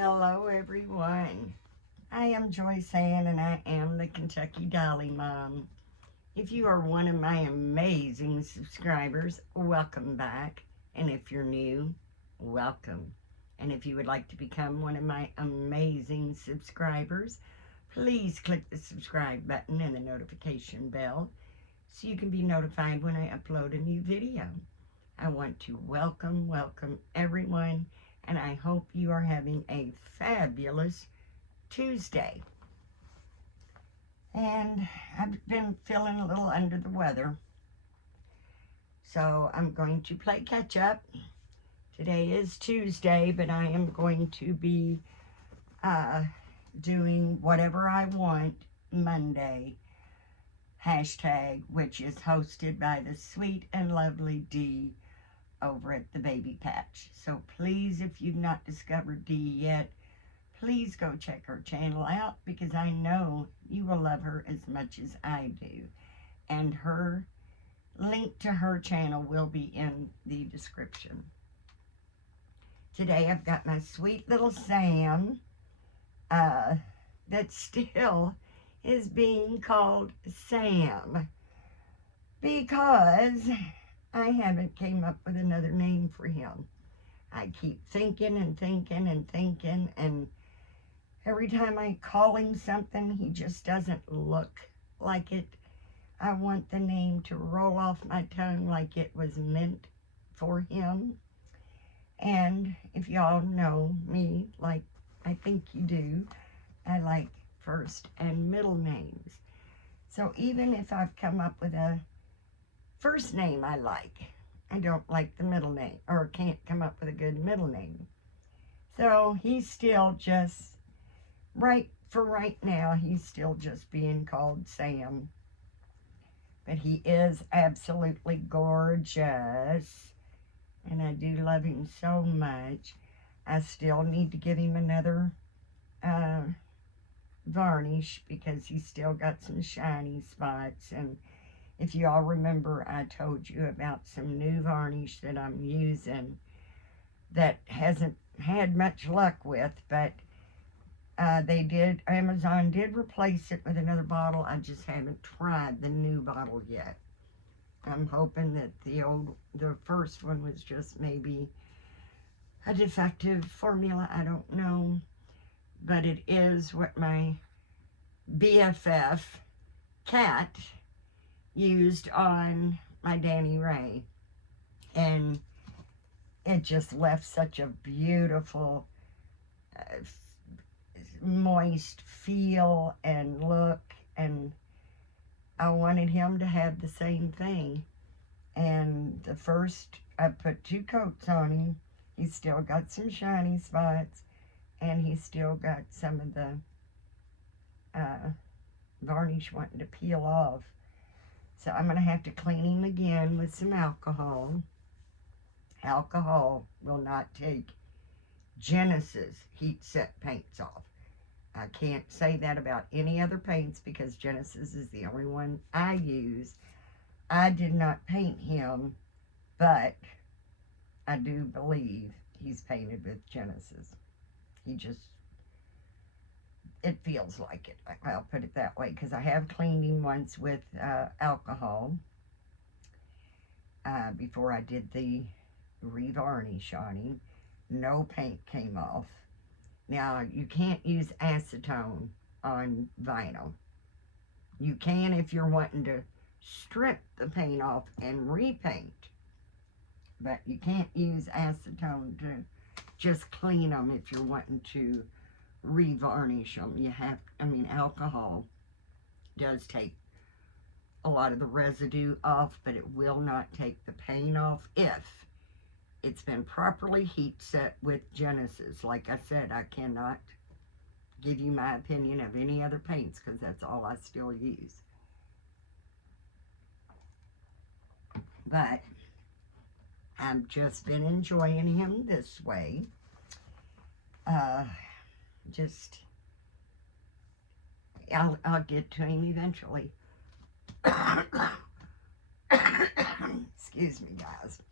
Hello, everyone. I am Joyce Ann, and I am the Kentucky Dolly Mom. If you are one of my amazing subscribers, welcome back. And if you're new, welcome. And if you would like to become one of my amazing subscribers, please click the subscribe button and the notification bell so you can be notified when I upload a new video. I want to welcome everyone, and I hope you are having a fabulous Tuesday. And I've been feeling a little under the weather, so I'm going to play catch up. Today is Tuesday, but I am going to be doing whatever I want Monday hashtag, which is hosted by the sweet and lovely Dee over at the Baby Patch. So please, if you've not discovered Dee yet, please go check her channel out, because I know you will love her as much as I do. And her link to her channel will be in the description. Today I've got my sweet little Sam that still is being called Sam because I haven't came up with another name for him. I keep thinking and thinking and thinking, and every time I call him something, he just doesn't look like it. I want the name to roll off my tongue like it was meant for him. And if y'all know me, like I think you do, I like first and middle names. So even if I've come up with a first name I like, I don't like the middle name, or can't come up with a good middle name. So he's still just, right now, he's still just being called Sam. But he is absolutely gorgeous, and I do love him so much. I still need to give him another varnish, because he's still got some shiny spots. And if you all remember, I told you about some new varnish that I'm using that hasn't had much luck with, but Amazon did replace it with another bottle. I just haven't tried the new bottle yet. I'm hoping that the first one was just maybe a defective formula. I don't know. But it is what my BFF cat used on my Danny Ray. And it just left such a beautiful, moist feel and look. And I wanted him to have the same thing. And the first, I put 2 coats on him. He's still got some shiny spots, and he's still got some of the varnish wanting to peel off. So I'm going to have to clean him again with some alcohol. Alcohol will not take Genesis heat set paints off. I can't say that about any other paints, because Genesis is the only one I use. I did not paint him, but I do believe he's painted with Genesis. It feels like it. I'll put it that way, because I have cleaned him once with alcohol before I did the revarnish on him. No paint came off. Now, you can't use acetone on vinyl. You can if you're wanting to strip the paint off and repaint, but you can't use acetone to just clean them if you're wanting to revarnish them. Alcohol does take a lot of the residue off, but it will not take the paint off if it's been properly heat set with Genesis. Like I said, I cannot give you my opinion of any other paints, because that's all I still use. But I've just been enjoying him this way. I'll get to him eventually. Excuse me, guys.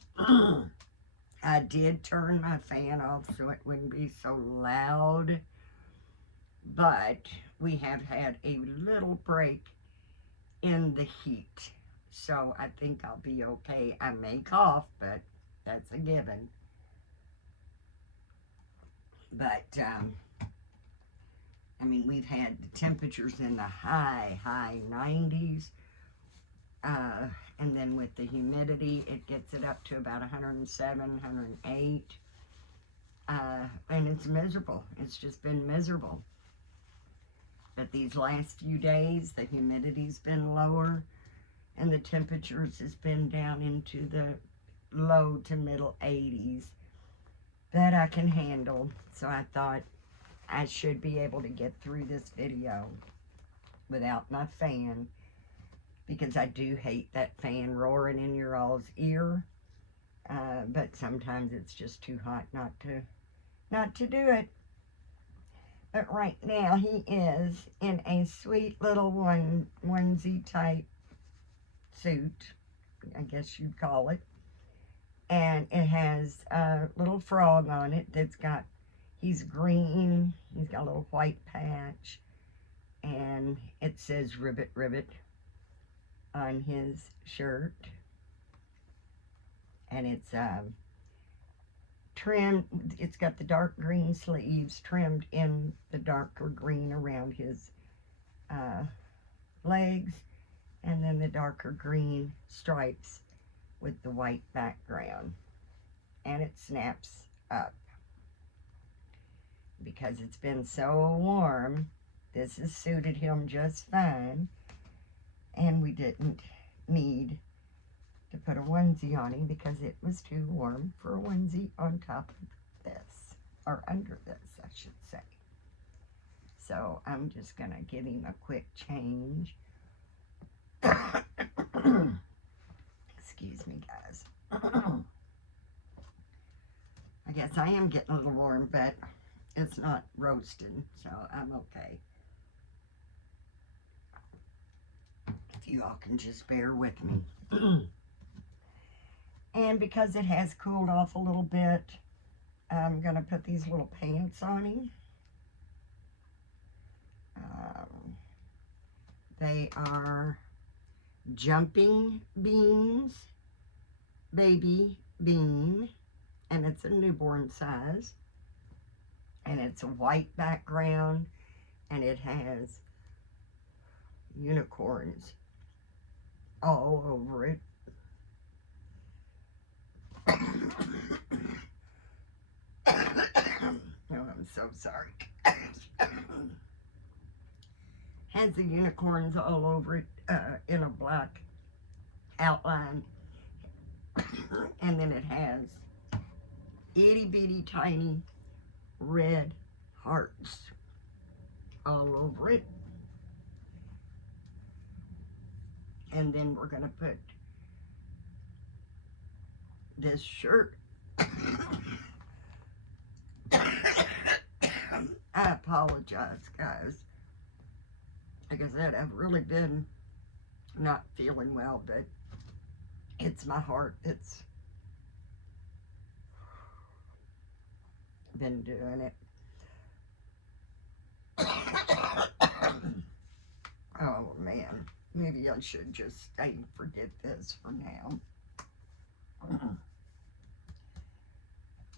I did turn my fan off so it wouldn't be so loud, but we have had a little break in the heat. So I think I'll be okay. I may cough, but that's a given. But, I mean, we've had the temperatures in the high 90s. And then with the humidity, it gets it up to about 107, 108. And it's miserable. It's just been miserable. But these last few days, the humidity's been lower, and the temperatures has been down into the low to middle 80s that I can handle. So I thought I should be able to get through this video without my fan, because I do hate that fan roaring in your all's ear. But sometimes it's just too hot not to do it. But right now he is in a sweet little onesie type suit, I guess you'd call it. And it has a little frog on it he's green, he's got a little white patch, and it says Ribbit Ribbit on his shirt. And it's trimmed, it's got the dark green sleeves trimmed in the darker green around his legs, and then the darker green stripes with the white background. And it snaps up. Because it's been so warm, this has suited him just fine, and we didn't need to put a onesie on him because it was too warm for a onesie on top of this, or under this, I should say. So I'm just gonna give him a quick change. Excuse me, guys. I guess I am getting a little warm, but it's not roasting, so I'm okay. If you all can just bear with me. And because it has cooled off a little bit, I'm going to put these little pants on him. They are Jumping Beans Baby Bean, and it's a newborn size. And it's a white background, and it has unicorns all over it. Oh, I'm so sorry. Has the unicorns all over it in a black outline. And then it has itty bitty tiny red hearts all over it. And then we're going to put this shirt. I apologize, guys. Like I said, I've really been not feeling well, but it's my heart that's been doing it. Oh man, maybe I should just stay and forget this for now.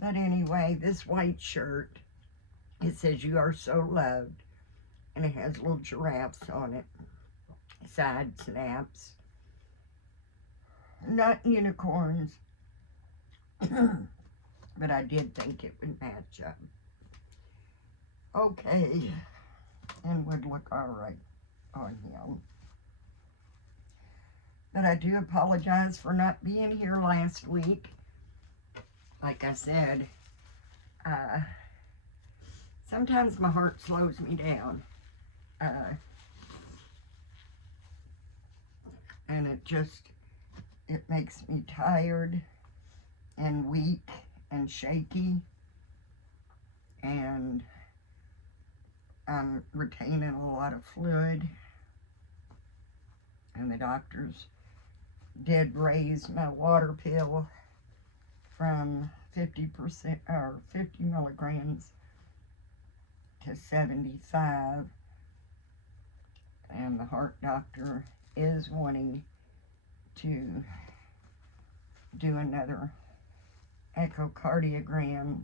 But anyway, this white shirt, it says "You Are So Loved," and it has little giraffes on it, side snaps, not unicorns, but I did think it would match up. Okay, and would look all right on him. But I do apologize for not being here last week. Like I said, sometimes my heart slows me down. And it makes me tired and weak and shaky. And I'm retaining a lot of fluid. And the doctors did raise my water pill from 50% or 50 milligrams to 75, and the heart doctor is wanting to do another echocardiogram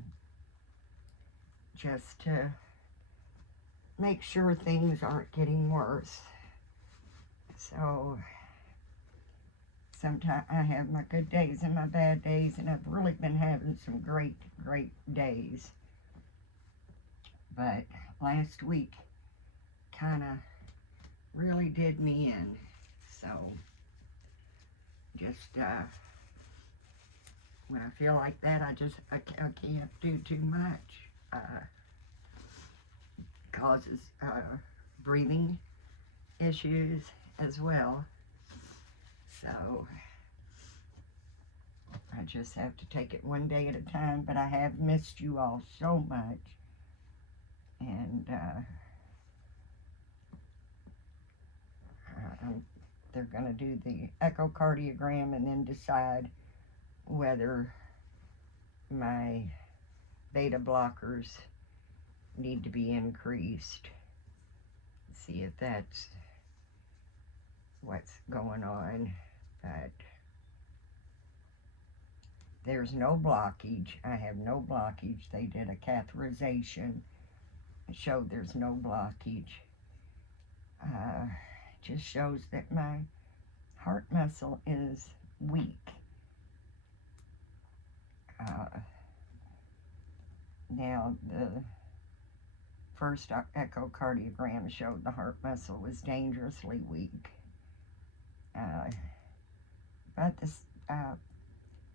just to make sure things aren't getting worse. So sometimes I have my good days and my bad days, and I've really been having some great days. But last week kind of really did me in. So just when I feel like that, I can't do too much. Causes breathing issues as well. So I just have to take it one day at a time. But I have missed you all so much. And they're going to do the echocardiogram and then decide whether my beta blockers need to be increased. See if that's what's going on. But there's no blockage. I have no blockage. They did a catheterization. It showed there's no blockage. Just shows that my heart muscle is weak. Now, the first echocardiogram showed the heart muscle was dangerously weak. But the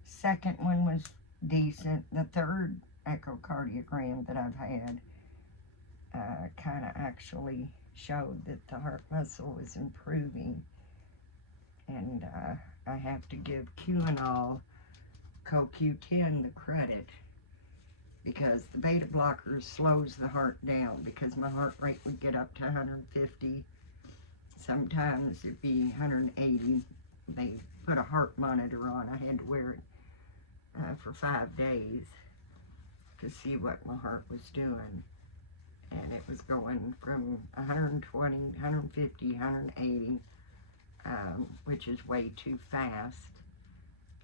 second one was decent. The third echocardiogram that I've had kind of actually showed that the heart muscle was improving. And I have to give Cuinol CoQ10 the credit, because the beta blocker slows the heart down, because my heart rate would get up to 150. Sometimes it'd be 180. They put a heart monitor on. I had to wear it for 5 days to see what my heart was doing. And it was going from 120, 150, 180, which is way too fast,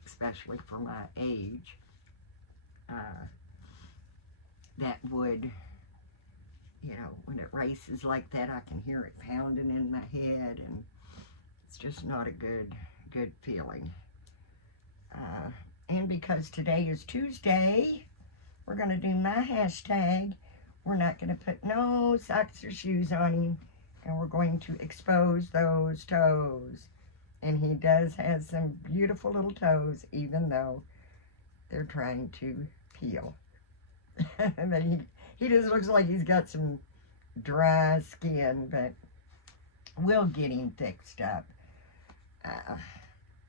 especially for my age. That would, when it races like that, I can hear it pounding in my head, and it's just not a good feeling. And because today is Tuesday, we're going to do my hashtag. We're not going to put no socks or shoes on him, and we're going to expose those toes. And he does have some beautiful little toes, even though they're trying to peel. But he just looks like he's got some dry skin, but we'll get him fixed up.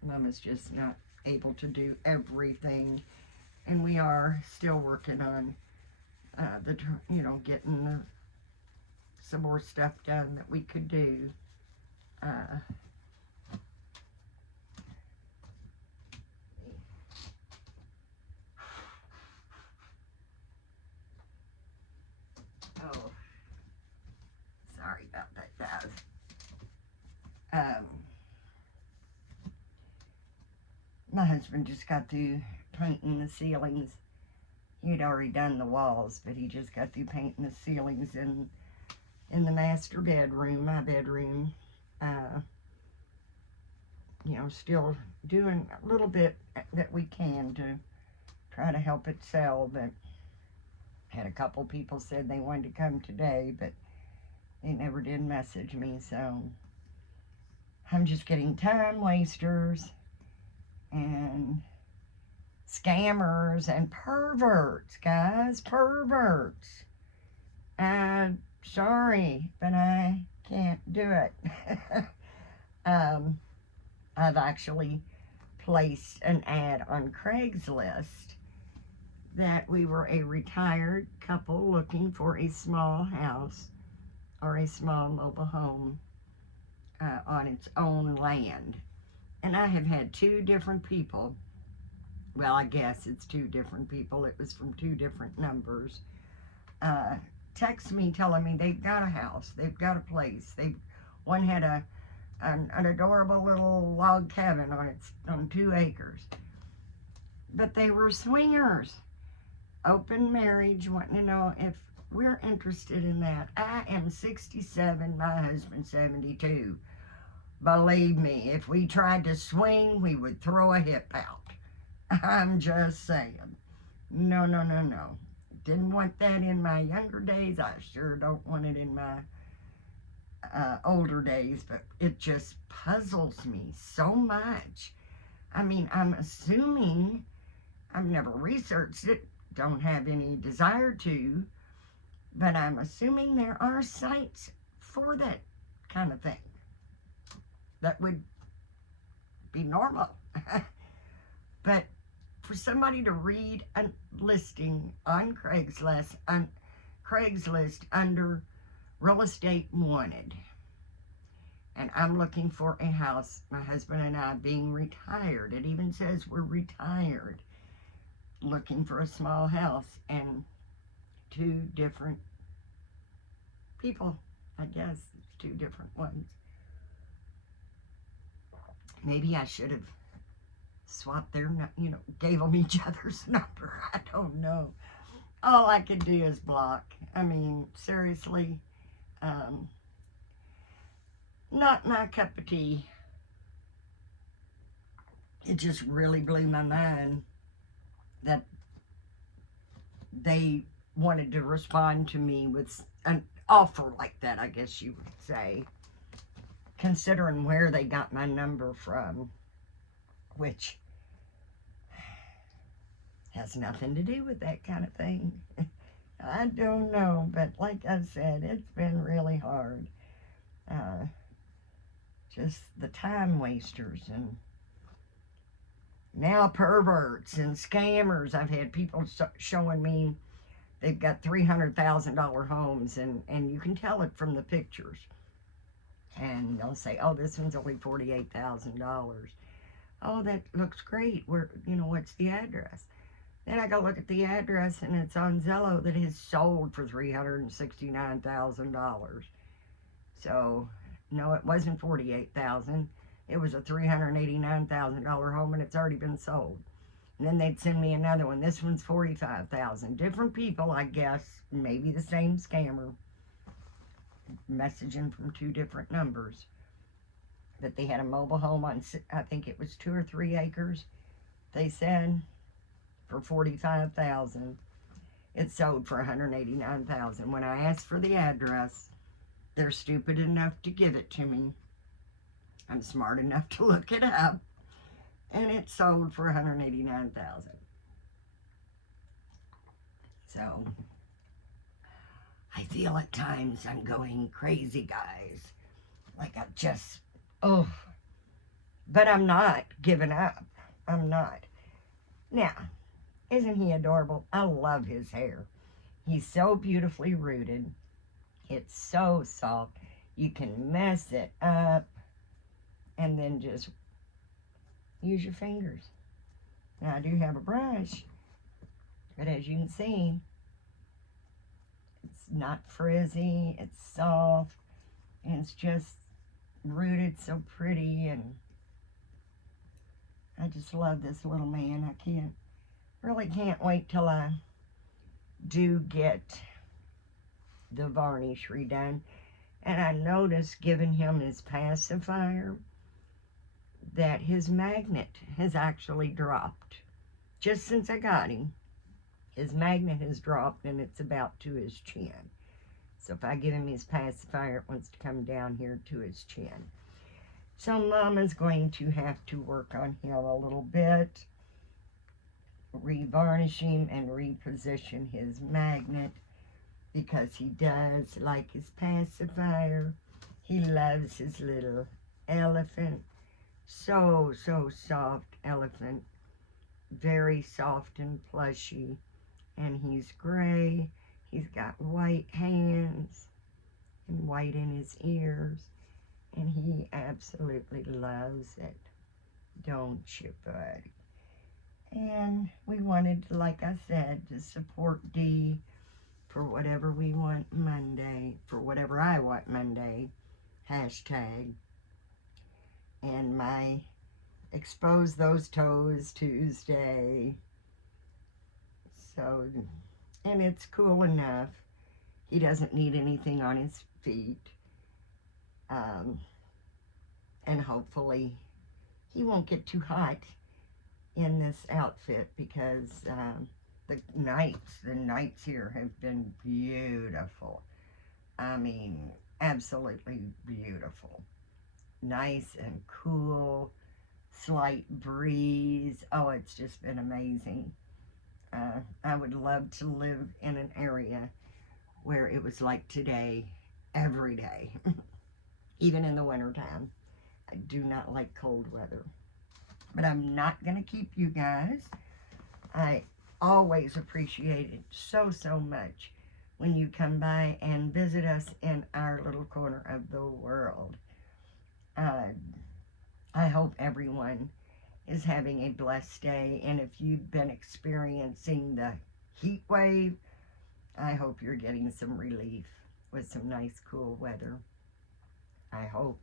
Mama's just not able to do everything, and we are still working on getting some more stuff done that we could do. Oh, sorry about that, guys. My husband just got through painting the ceilings. He'd already done the walls, but he just got through painting the ceilings in the master bedroom, my bedroom. Still doing a little bit that we can to try to help it sell, but had a couple people said they wanted to come today, but they never did message me, so I'm just getting time wasters and scammers and perverts, guys, perverts. I'm sorry, but I can't do it. I've actually placed an ad on Craigslist that we were a retired couple looking for a small house or a small mobile home on its own land. And I have had 2 different people well, I guess it's two different people. It was from two different numbers. Text me telling me they've got a house, they've got a place. One had an adorable little log cabin on 2 acres, but they were swingers, open marriage, wanting to know if we're interested in that. I am 67, my husband's 72. Believe me, if we tried to swing, we would throw a hip out. I'm just saying. No, no, no, no. Didn't want that in my younger days. I sure don't want it in my older days, but it just puzzles me so much. I mean, I'm assuming, I've never researched it, don't have any desire to, but I'm assuming there are sites for that kind of thing that would be normal. But for somebody to read a listing on Craigslist under real estate wanted, and I'm looking for a house, my husband and I being retired, it even says we're retired, looking for a small house, and two different people, I guess, two different ones. Maybe I should have swapped their, gave them each other's number. I don't know. All I could do is block. I mean, seriously, not my cup of tea. It just really blew my mind that they wanted to respond to me with an offer like that, I guess you would say, considering where they got my number from, which has nothing to do with that kind of thing. I don't know, but like I said, it's been really hard. Just the time wasters and now perverts and scammers. I've had people showing me they've got $300,000 homes, and you can tell it from the pictures. And they'll say, oh, this one's only $48,000. Oh, that looks great. What's the address? Then I go look at the address, and it's on Zillow that is sold for $369,000. So, no, it wasn't $48,000. It was a $389,000 home, and it's already been sold. And then they'd send me another one. This one's $45,000. Different people, I guess, maybe the same scammer, messaging from two different numbers. But they had a mobile home on, I think it was 2 or 3 acres. They said for $45,000. It sold for $189,000. When I asked for the address, they're stupid enough to give it to me. I'm smart enough to look it up, and it sold for $189,000. So I feel at times I'm going crazy, guys. Like I just, but I'm not giving up. I'm not. Now, isn't he adorable? I love his hair. He's so beautifully rooted. It's so soft. You can mess it up and then just use your fingers. Now, I do have a brush, but as you can see, it's not frizzy. It's soft, and it's just rooted so pretty, and I just love this little man. I really can't wait till I do get the varnish redone. And I noticed, giving him his pacifier, that his magnet has actually dropped. Just since I got him, his magnet has dropped, and it's about to his chin. So if I give him his pacifier, it wants to come down here to his chin. So Mama's going to have to work on him a little bit, revarnish him and reposition his magnet, because he does like his pacifier. He loves his little elephant. So soft elephant. Very soft and plushy. And he's gray. He's got white hands and white in his ears. And he absolutely loves it. Don't you, bud? And we wanted, like I said, to support Dee for whatever we want Monday, for whatever I want Monday, hashtag, and my Expose Those Toes Tuesday. So, and it's cool enough. He doesn't need anything on his feet. Um, and hopefully he won't get too hot in this outfit because the nights here have been beautiful. I mean, absolutely beautiful. Nice and cool, slight breeze. Oh, it's just been amazing. I would love to live in an area where it was like today every day, even in the wintertime. I do not like cold weather. But I'm not going to keep you guys. I always appreciate it so, so much when you come by and visit us in our little corner of the world. Uh, I hope everyone is having a blessed day. And if you've been experiencing the heat wave, I hope you're getting some relief with some nice, cool weather. I hope.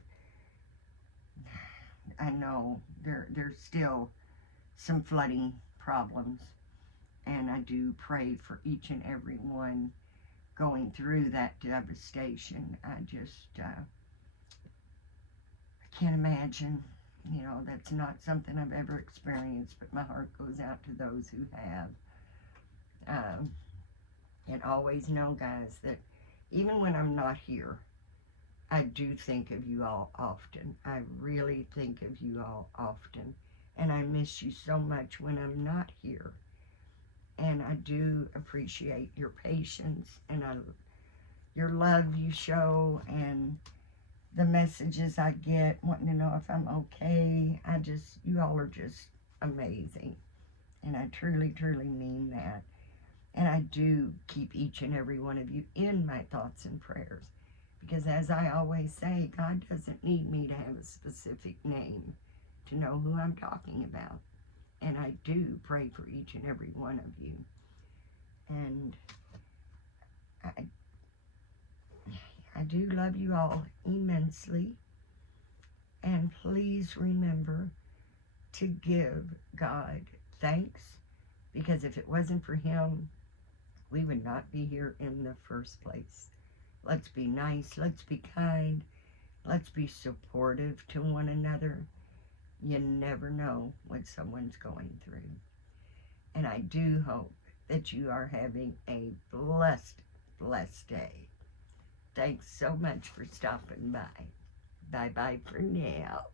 I know there's still some flooding problems, and I do pray for each and every one going through that devastation. I can't imagine. That's not something I've ever experienced, but my heart goes out to those who have. Um, and always know, guys, that even when I'm not here, I do think of you all often. I really think of you all often. And I miss you so much when I'm not here. And I do appreciate your patience and your love you show and the messages I get wanting to know if I'm okay. You all are just amazing. And I truly, truly mean that. And I do keep each and every one of you in my thoughts and prayers. Because as I always say, God doesn't need me to have a specific name to know who I'm talking about. And I do pray for each and every one of you. And I do love you all immensely. And please remember to give God thanks, because if it wasn't for Him, we would not be here in the first place. Let's be nice, let's be kind, let's be supportive to one another. You never know what someone's going through. And I do hope that you are having a blessed, blessed day. Thanks so much for stopping by. Bye-bye for now.